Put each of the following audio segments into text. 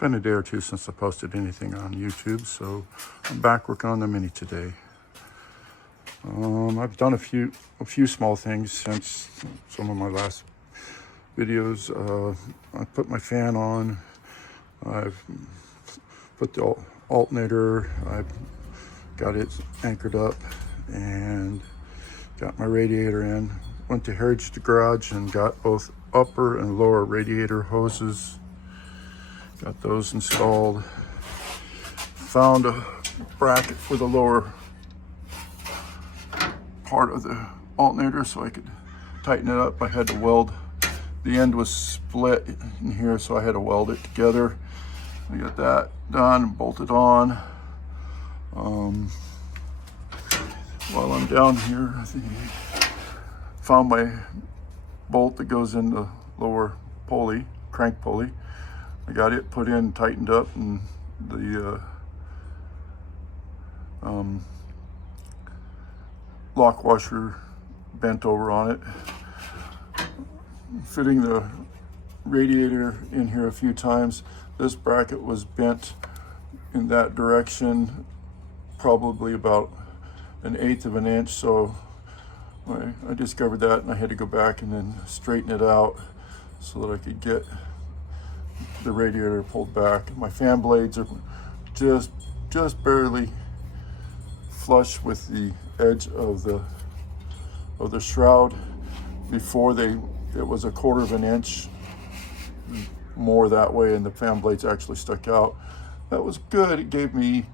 been a day or two since I posted anything on YouTube, so I'm back working on the Mini today. I've done a few small things since some of my last videos. I put my fan on. I've put the alternator. I've got it anchored up and got my radiator in. Went to Heritage Garage and got both upper and lower radiator hoses. Got those installed. Found a bracket for the lower part of the alternator so I could tighten it up. I had to weld. The end was split in here, so I had to weld it together. I got that done and bolted on. While I'm down here, I found my bolt that goes in the lower pulley, crank pulley. I got it put in, tightened up, and the lock washer bent over on it. Fitting the radiator in here a few times. This bracket was bent in that direction, probably about 1/8 of an inch, so I discovered that and I had to go back and then straighten it out so that I could get the radiator pulled back. My fan blades are just barely flush with the edge of the shroud. Before it was 1/4 of an inch more that way, and the fan blades actually stuck out. That was good. It gave me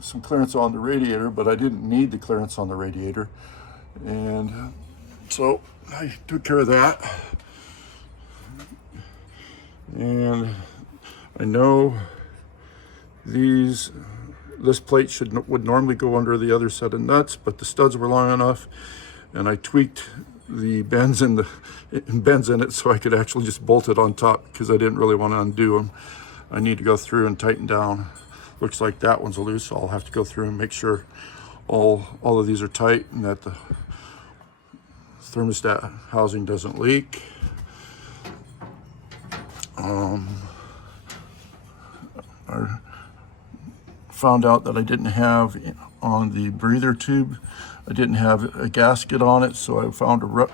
some clearance on the radiator, but I didn't need the clearance on the radiator, and so I took care of that. And I know this plate would normally go under the other set of nuts, but the studs were long enough, and I tweaked the bends in it so I could actually just bolt it on top because I didn't really want to undo them. I need to go through and tighten down. Looks like that one's loose, so I'll have to go through and make sure all of these are tight and that the thermostat housing doesn't leak. I found out that I didn't have on the breather tube, I didn't have a gasket on it, so I found a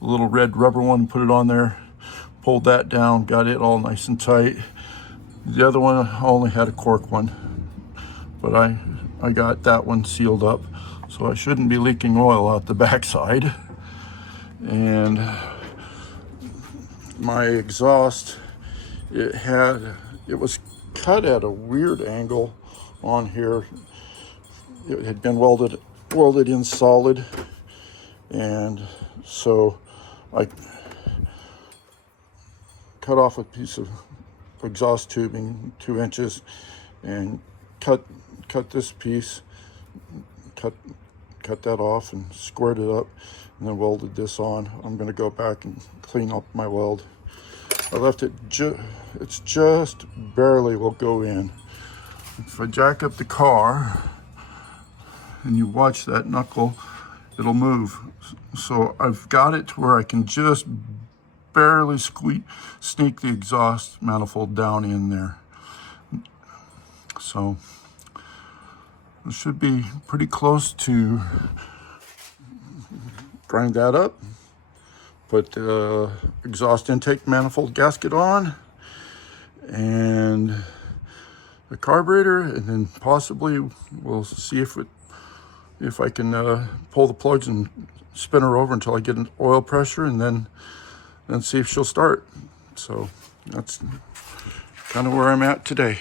little red rubber one, put it on there, pulled that down, got it all nice and tight. The other one, I only had a cork one, but I got that one sealed up, so I shouldn't be leaking oil out the backside. And my exhaust, it was cut at a weird angle on here. It had been welded in solid, and so I cut off a piece of exhaust tubing 2 inches and cut this piece, cut that off and squared it up, and then welded this on. I'm going to go back and clean up my weld. I left it it's just barely will go in. If I jack up the car and you watch that knuckle, it'll move. So I've got it to where I can just barely sneak the exhaust manifold down in there. So it should be pretty close to grind that up. Put the exhaust intake manifold gasket on and the carburetor, and then possibly we'll see if I can pull the plugs and spin her over until I get an oil pressure, and then see if she'll start. So that's kind of where I'm at today.